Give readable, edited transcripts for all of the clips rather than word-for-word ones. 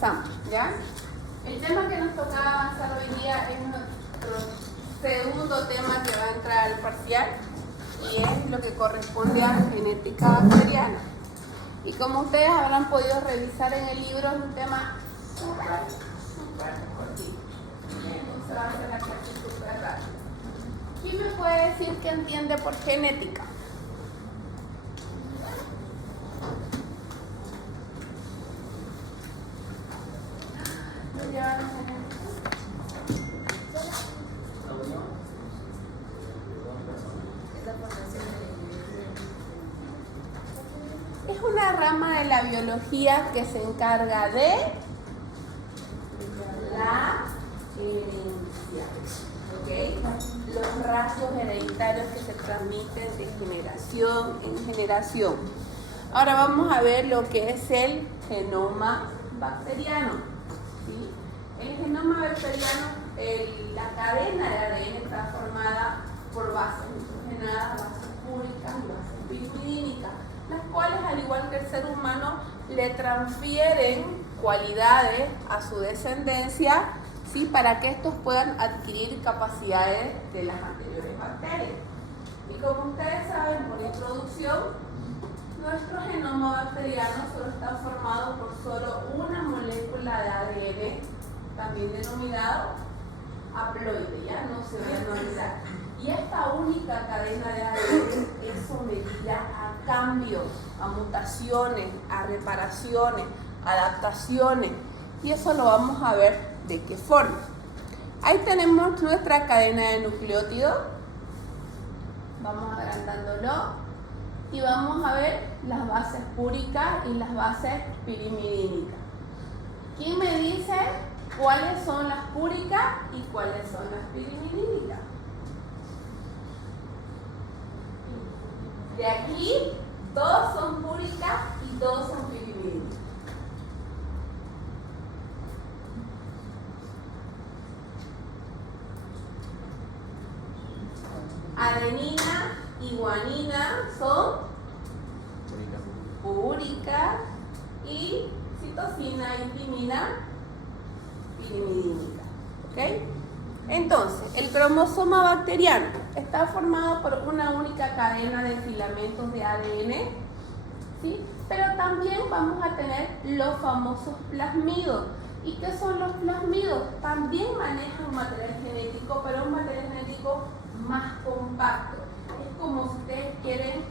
¿Ya? El tema que nos toca avanzar hoy día es nuestro segundo tema que va a entrar al parcial y es lo que corresponde a genética bacteriana. Y como ustedes habrán podido revisar en el libro, es un tema súper cortito. Entonces va a ser la clase súper rápida. ¿Quién me puede decir qué entiende por genética? Es una rama de la biología que se encarga de la herencia, ¿ok? Los rasgos hereditarios que se transmiten de generación en generación. Ahora vamos a ver lo que es el genoma bacteriano. ¿Sí? El genoma bacteriano, la cadena de ADN está formada por bases nitrogenadas, bases púricas y bases pirimidínicas, las cuales, al igual que el ser humano, le transfieren cualidades a su descendencia, ¿sí? Para que estos puedan adquirir capacidades de las anteriores bacterias. Y como ustedes saben por introducción, nuestro genoma bacteriano solo está formado por solo una molécula de ADN, también denominado haploide, ya no se va a analizar. Y esta única cadena de ADN es sometida a cambios, a mutaciones, a reparaciones, adaptaciones. Y eso lo vamos a ver de qué forma. Ahí tenemos nuestra cadena de nucleótidos. Vamos agrandándolo. Y vamos a ver las bases púricas y las bases pirimidínicas. ¿Quién me dice cuáles son las púricas y cuáles son las pirimidínicas? De aquí, dos son púricas y dos son pirimidínicas. Adenina y guanina son púricas y citosina y timina pirimidínica. ¿Ok? Entonces, el cromosoma bacteriano está formado por una única cadena de filamentos de ADN, ¿sí? Pero también vamos a tener los famosos plasmidos. ¿Y qué son los plasmidos? También manejan un material genético, pero un material genético más compacto. Es como si ustedes quieren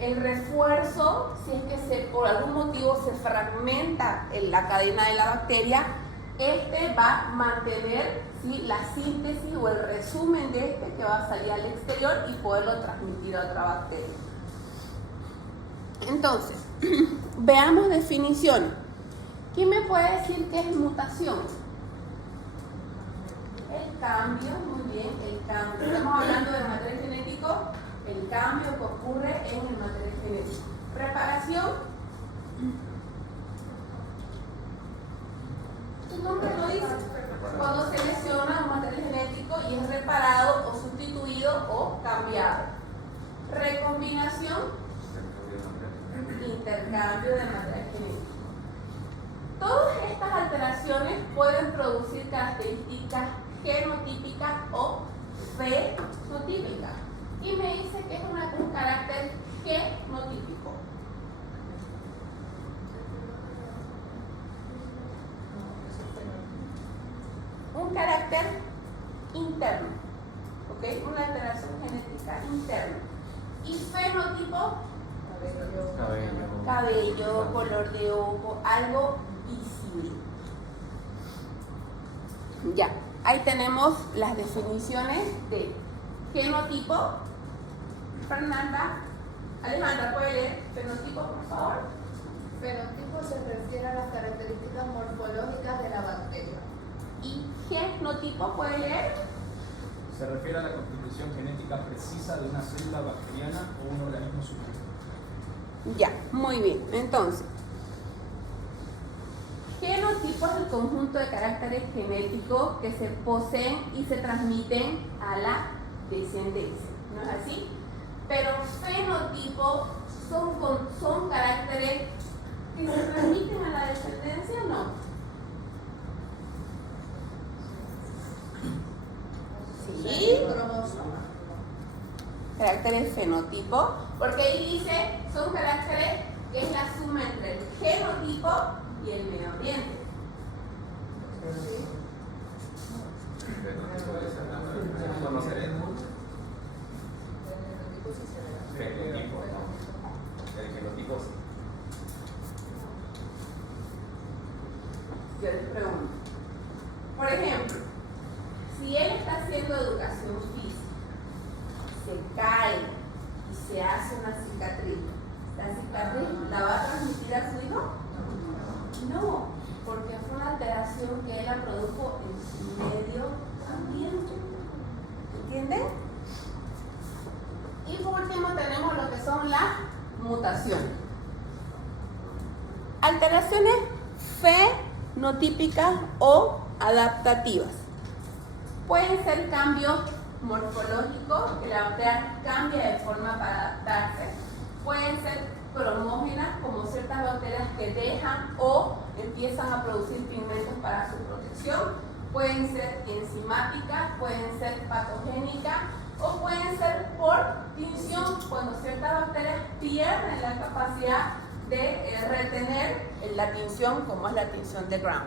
el refuerzo, si es que por algún motivo se fragmenta en la cadena de la bacteria, este va a mantener, ¿sí?, la síntesis o el resumen de este que va a salir al exterior y poderlo transmitir a otra bacteria. Entonces, veamos definiciones. ¿Quién me puede decir qué es mutación? El cambio, muy bien, el cambio. Estamos hablando de material genético, el cambio que ocurre en el material genético. Reparación. Su nombre lo dice. Cuando se lesiona un material genético y es reparado o sustituido o cambiado. Recombinación. Intercambio de material genético. Todas estas alteraciones pueden producir características genotípicas o fenotípicas. Y me dice que es un carácter genotípico. Un carácter interno, ¿ok? Una alteración genética interna. Y fenotipo, cabello, color de ojo, algo visible. Ya, ahí tenemos las definiciones de genotipo. Alejandra, ¿puede leer fenotipo, por favor? Fenotipo se refiere a las características morfológicas de la bacteria. ¿Y genotipo puede leer? Se refiere a la constitución genética precisa de una célula bacteriana o un organismo superior. Ya, muy bien. Entonces, genotipo es el conjunto de caracteres genéticos que se poseen y se transmiten a la descendencia. ¿No es así? Pero fenotipo son caracteres que se transmiten a la descendencia? No. Sí. Caracteres fenotipo, porque ahí dice, son caracteres que es la suma entre el genotipo y el medio ambiente. Yo les pregunto, por ejemplo, si él está haciendo educación física, se cae y se hace una cicatriz, ¿la cicatriz la va a transmitir a su hijo? No, porque fue una alteración que él la produjo en su medio ambiente. ¿Entienden? Y por último tenemos lo que son las mutaciones. Alteraciones fenotípicas o adaptativas. Pueden ser cambios morfológicos, que la bacteria cambia de forma para adaptarse. Pueden ser cromógenas, como ciertas bacterias que dejan o empiezan a producir pigmentos para su protección. Pueden ser enzimáticas, pueden ser patogénicas o pueden ser por tinción, cuando ciertas bacterias pierden la capacidad de retener la tinción, como es la tinción de Gram.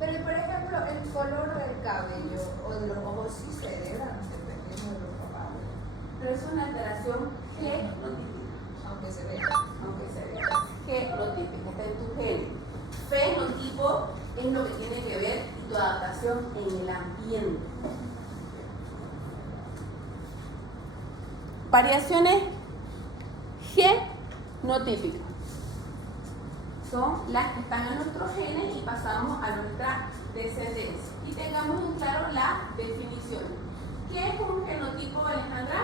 Pero, por ejemplo, el color del cabello o de los ojos sí se heredan dependiendo de los papás. Pero es una alteración genotípica. Aunque se vea. Genotípica, está en tu genes. Fenotipo es lo que tiene que ver y tu adaptación en el ambiente. Variaciones genotípicas son las que están en nuestros genes y pasamos a nuestra descendencia. Y tengamos en claro la definición. ¿Qué es un genotipo, Alejandra?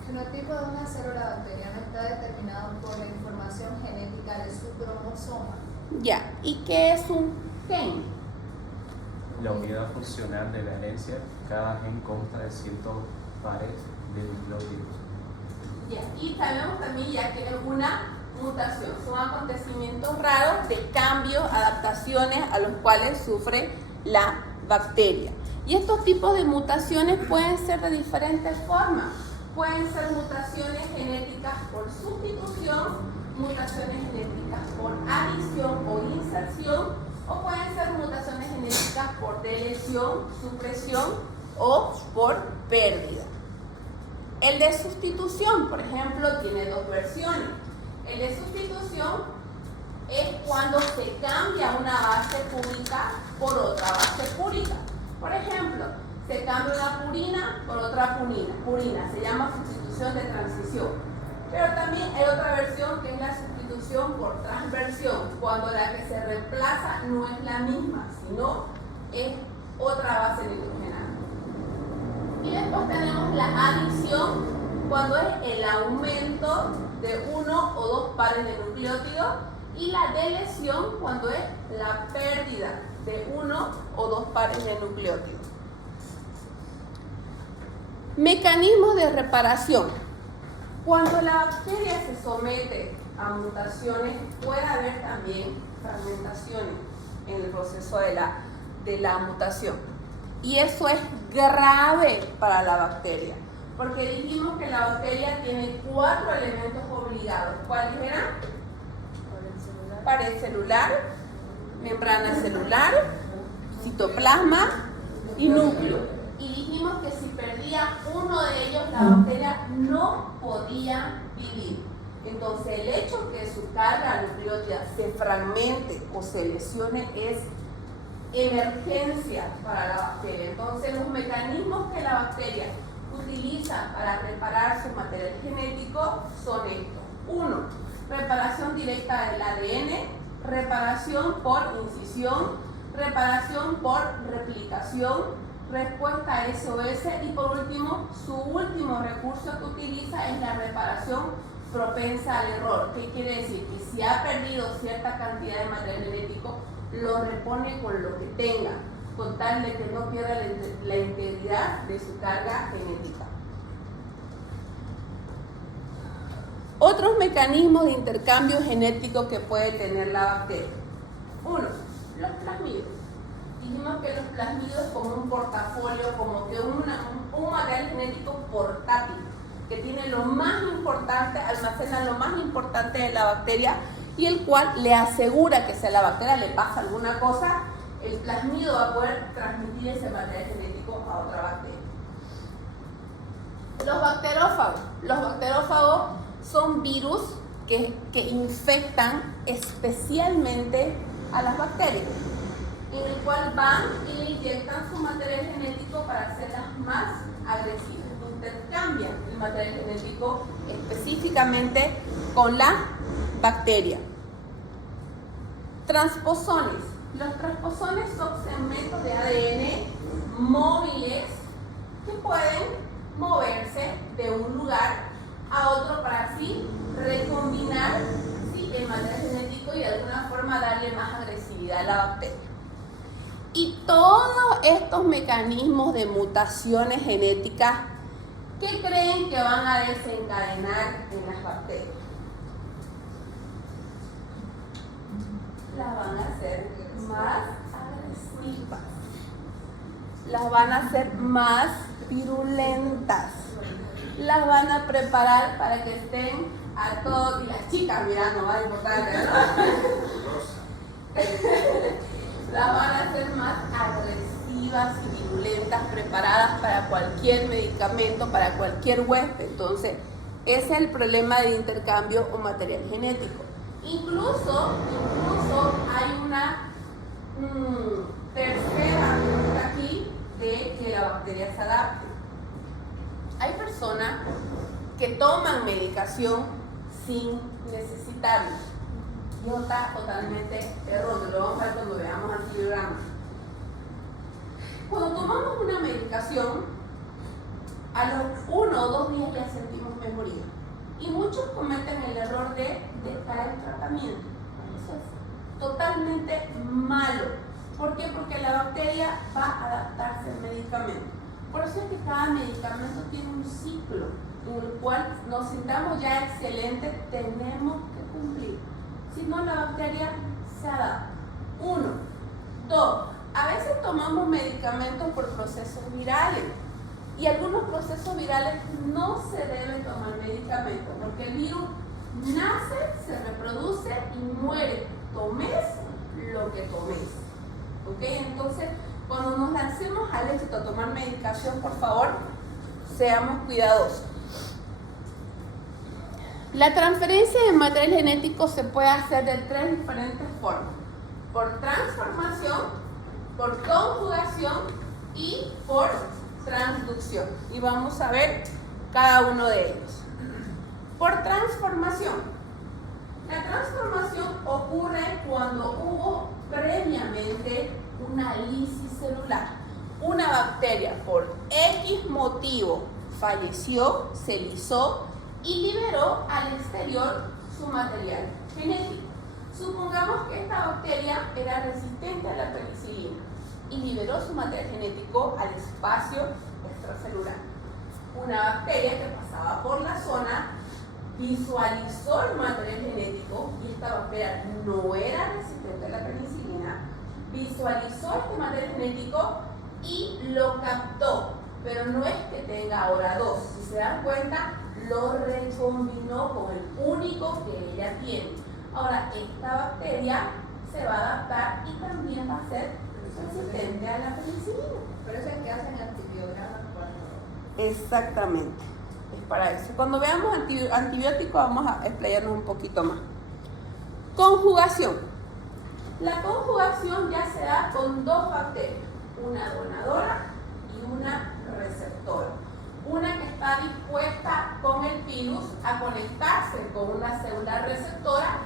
El genotipo de una célula bacteriana está determinado por la información genética de su cromosoma. Ya, ¿y qué es un gen? La unidad funcional de la herencia. Cada gen consta de ciertos pares de nucleótidos. Ya, y sabemos también ya que es una mutación. Son acontecimientos raros de cambios, adaptaciones a los cuales sufre la bacteria. Y estos tipos de mutaciones pueden ser de diferentes formas. Pueden ser mutaciones genéticas por sustitución, mutaciones genéticas por adición o inserción, o pueden ser mutaciones genéticas por deleción, supresión o por pérdida. El de sustitución, por ejemplo, tiene dos versiones. El de sustitución es cuando se cambia una base púrica por otra base púrica. Por ejemplo, se cambia una purina por otra purina. Se llama sustitución de transición. Pero también hay otra versión que es la sustitución por transversión, cuando la que se reemplaza no es la misma, sino es otra base nitrogenada. Y después tenemos la adición, cuando es el aumento de uno o dos pares de nucleótidos, y la deleción, cuando es la pérdida de uno o dos pares de nucleótidos. Mecanismos de reparación. Cuando la bacteria se somete a mutaciones, puede haber también fragmentaciones en el proceso de la mutación. Y eso es grave para la bacteria, porque dijimos que la bacteria tiene 4 elementos obligados. ¿Cuáles eran? Pared celular, membrana celular, citoplasma y núcleo. Y dijimos que si perdía uno de ellos, la bacteria no podía vivir. Entonces, el hecho que su carga nucleótida se fragmente o se lesione es emergencia para la bacteria. Entonces, los mecanismos que la bacteria utiliza para reparar su material genético son estos. 1. Reparación directa del ADN, reparación por incisión, reparación por replicación, respuesta a SOS y por último, su último recurso que utiliza es la reparación propensa al error. ¿Qué quiere decir? Que si ha perdido cierta cantidad de material genético, lo repone con lo que tenga, con tal de que no pierda la integridad de su carga genética. Otros mecanismos de intercambio genético que puede tener la bacteria. Uno, los plasmidos. Dijimos que los plasmidos es como un portafolio, como que un material genético portátil, que tiene lo más importante, almacena lo más importante de la bacteria y el cual le asegura que si a la bacteria le pasa alguna cosa, el plasmido va a poder transmitir ese material genético a otra bacteria. Los bacterófagos. Los bacterófagos son virus que infectan especialmente a las bacterias, en el cual van y le inyectan su material genético para hacerlas más agresivas. Intercambian el material genético específicamente con la bacteria. Transposones. Los transposones son segmentos de ADN móviles que pueden moverse de un lugar a otro para así recombinar el material genético y de alguna forma darle más agresividad a la bacteria. Y todos estos mecanismos de mutaciones genéticas, ¿qué creen que van a desencadenar en las bacterias? Las van a hacer más agresivas, las van a hacer más virulentas, las van a preparar para que estén a todos, y las chicas, mira, no va a importar, las van a hacer más agresivas y virulentas, preparadas para cualquier medicamento, para cualquier huésped. Entonces, ese es el problema de intercambio o material genético. Incluso hay una tercera aquí de que la bacteria se adapte. Hay personas que toman medicación sin necesitarlo. Y eso está totalmente erróneo. Lo vamos a ver cuando veamos antibiogramas. Cuando tomamos una medicación, a los 1 o 2 días ya sentimos mejoría. Y muchos cometen el error de dejar el tratamiento. Eso es totalmente malo. ¿Por qué? Porque la bacteria va a adaptarse al medicamento. Por eso es que cada medicamento tiene un ciclo en el cual nos sintamos ya excelentes, tenemos que cumplir. Si no, la bacteria se adapta. 1. 2. A veces tomamos medicamentos por procesos virales. Y algunos procesos virales no se deben tomar medicamentos porque el virus nace, se reproduce y muere. Tomes lo que tomes. ¿Ok? Entonces, cuando nos lancemos al éxito a tomar medicación, por favor, seamos cuidadosos. La transferencia de material genético se puede hacer de 3 diferentes formas: por transformación, por conjugación y por transducción. Y vamos a ver cada uno de ellos. Por transformación. La transformación ocurre cuando hubo previamente una lisis celular. Una bacteria por X motivo falleció, se lisó y liberó al exterior su material genético. Supongamos que esta bacteria era resistente a la penicilina y liberó su material genético al espacio extracelular. Una bacteria que pasaba por la zona visualizó el material genético y esta bacteria no era resistente a la penicilina, visualizó este material genético y lo captó, pero no es que tenga ahora 2. Si se dan cuenta, lo recombinó con el único que ella tiene. Ahora, esta bacteria se va a adaptar y también va a ser resistente a la penicilina. Por eso es que hacen antibiogramas cuando... Exactamente, es para eso. Cuando veamos antibióticos vamos a explayarnos un poquito más. Conjugación. La conjugación ya se da con 2 bacterias, una donadora y una receptora. Una que está dispuesta con el virus a conectarse con una célula receptora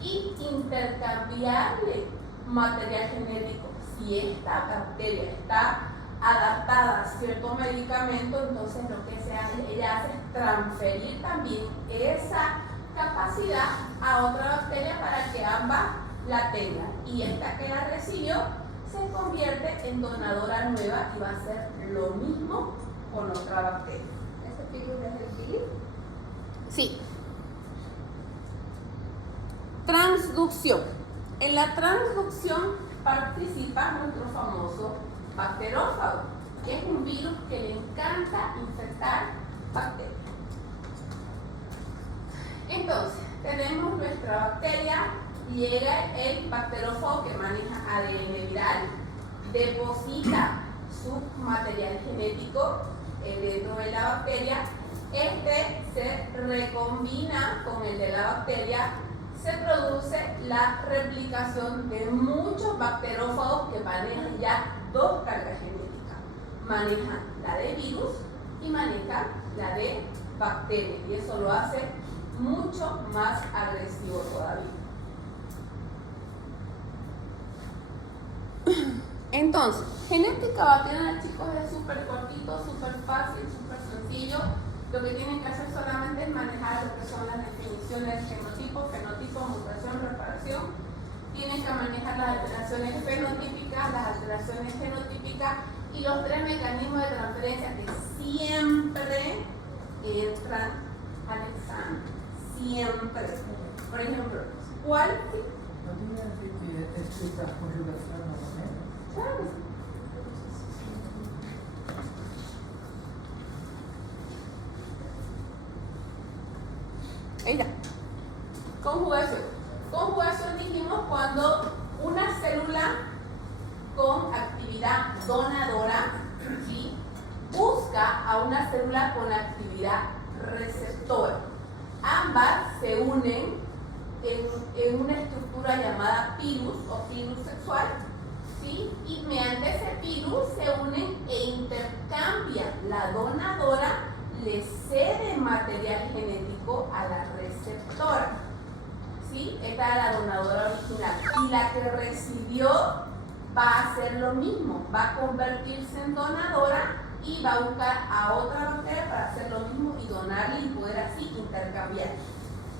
y intercambiarle material genético. Si esta bacteria está adaptada a cierto medicamento, entonces lo que ella hace es transferir también esa capacidad a otra bacteria para que ambas la tengan. Y esta que la recibió se convierte en donadora nueva y va a hacer lo mismo con otra bacteria. ¿Ese virus es el virus? Sí. Transducción. En la transducción participa nuestro famoso bacterófago, que es un virus que le encanta infectar bacterias. Entonces, tenemos nuestra bacteria, llega el bacterófago que maneja ADN viral, deposita su material genético dentro de la bacteria, este se recombina con el de la bacteria, se produce la replicación de muchos bacterófagos que manejan ya dos cargas genéticas. Manejan la de virus y manejan la de bacteria, y eso lo hace mucho más agresivo todavía. Entonces, genética bacteriana, chicos, es súper cortito, súper fácil, súper sencillo. Lo que tienen que hacer solamente es manejar lo que son las definiciones de genotipo, fenotipo, mutación, reparación. Tienen que manejar las alteraciones fenotípicas, las alteraciones genotípicas y los tres mecanismos de transferencia que siempre entran al examen. Siempre. Por ejemplo, ¿cuál? ¿No tiene escritas conjugación normalmente? Claro que sí. Ella. Conjugación. Conjugación dijimos cuando una célula con actividad donadora, ¿sí?, busca a una célula con actividad receptora. Ambas se unen en una estructura llamada pilus o pilus sexual, ¿sí?, y mediante ese pilus se unen e intercambian. La donadora le cede material genético a la receptora, ¿sí? Esta era la donadora original. Y la que recibió va a hacer lo mismo, va a convertirse en donadora y va a buscar a otra bacteria para hacer lo mismo y donarle y poder así intercambiar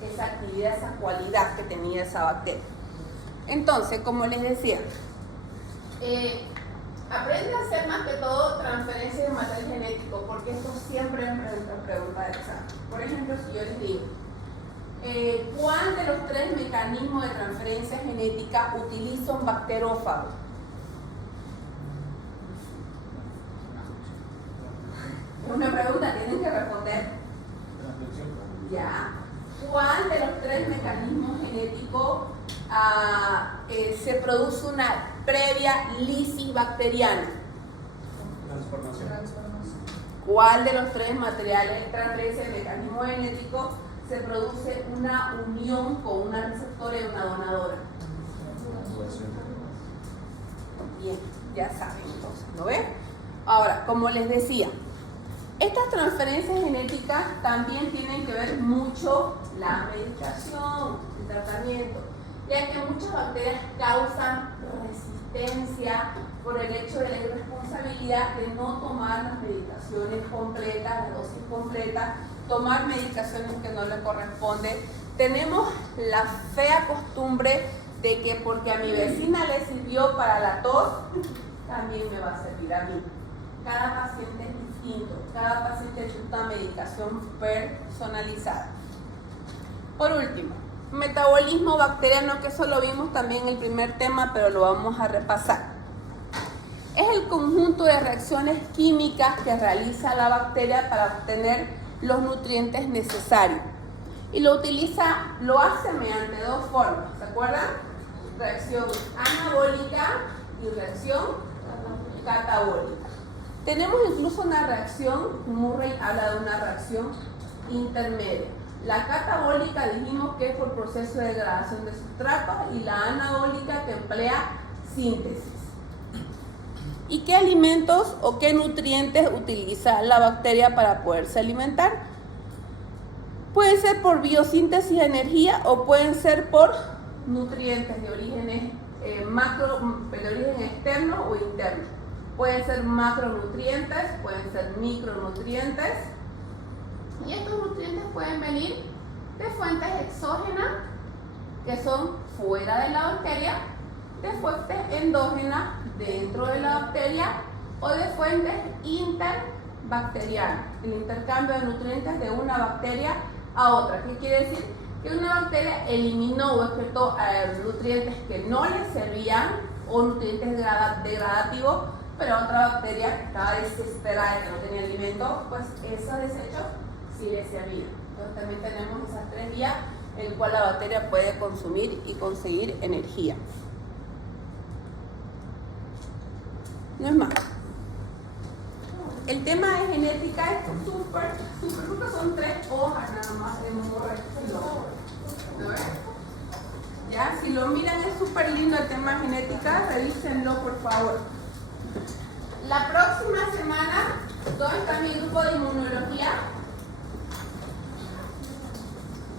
esa actividad, esa cualidad que tenía esa bacteria. Entonces, como les decía, aprende a hacer más que todo transferencia de material genético, porque esto siempre me pregunta de examen. Por ejemplo, si yo les digo, ¿cuál de los tres mecanismos de transferencia genética utiliza un bacterófago? Una pregunta, tienen que responder. Ya. ¿Cuál de los tres mecanismos genéticos se produce una previa lisis bacteriana? Transformación. ¿Cuál de los tres materiales de transferencia de mecanismo genético se produce una unión con una receptora y una donadora? Bien, ya saben entonces, ¿no ven? Ahora, como les decía, estas transferencias genéticas también tienen que ver mucho la medicación, el tratamiento, ya que muchas bacterias causan resistencia por el hecho de la irresponsabilidad de no tomar las medicaciones completas, las dosis completas, tomar medicaciones que no le corresponden. Tenemos la fea costumbre de que porque a mi vecina le sirvió para la tos, también me va a servir a mí. Cada paciente es distinto, cada paciente necesita medicación personalizada. Por último, metabolismo bacteriano, que eso lo vimos también en el primer tema, pero lo vamos a repasar. Es el conjunto de reacciones químicas que realiza la bacteria para obtener los nutrientes necesarios. Y lo hace mediante dos formas, ¿se acuerdan? Reacción anabólica y reacción catabólica. Tenemos incluso una reacción, Murray habla de una reacción intermedia. La catabólica dijimos que es por proceso de degradación de sustratos y la anabólica que emplea síntesis. ¿Y qué alimentos o qué nutrientes utiliza la bacteria para poderse alimentar? Pueden ser por biosíntesis de energía o pueden ser por nutrientes de origen de origen externo o interno. Pueden ser macronutrientes, pueden ser micronutrientes. Y estos nutrientes pueden venir de fuentes exógenas, que son fuera de la bacteria, de fuentes endógenas dentro de la bacteria o de fuentes interbacterianas. El intercambio de nutrientes de una bacteria a otra. ¿Qué quiere decir? que una bacteria eliminó o excretó nutrientes que no le servían o nutrientes degradativos, pero otra bacteria que estaba desesperada y que no tenía alimento, pues esos desechos sí le servían. Entonces también tenemos esas 3 vías en las cuales la bacteria puede consumir y conseguir energía. No es más. El tema de genética es súper, son 3 hojas nada más de ¿no ves? Ya, si lo miran es súper lindo el tema de genética, revísenlo por favor. La próxima semana, ¿dónde está mi grupo de inmunología?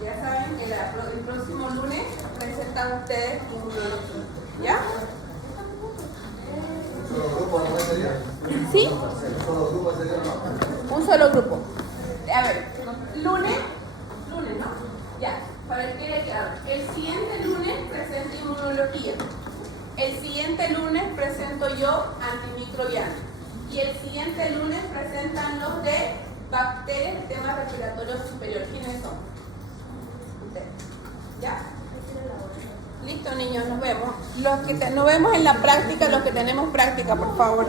Ya saben que el próximo lunes presentan ustedes inmunología. ¿Ya? ¿Un solo grupo no sería? ¿Sí? ¿Un solo grupo sería no? Un solo grupo. A ver, lunes, ¿no? Ya, para que quede claro. El siguiente lunes presento inmunología. El siguiente lunes presento yo antimicrobiano. Y el siguiente lunes presentan los de bacterias, sistema respiratorio superior. ¿Quiénes son? Ustedes. ¿Ya? Listo, niños, nos vemos. Nos vemos en la práctica, los que tenemos práctica, por favor.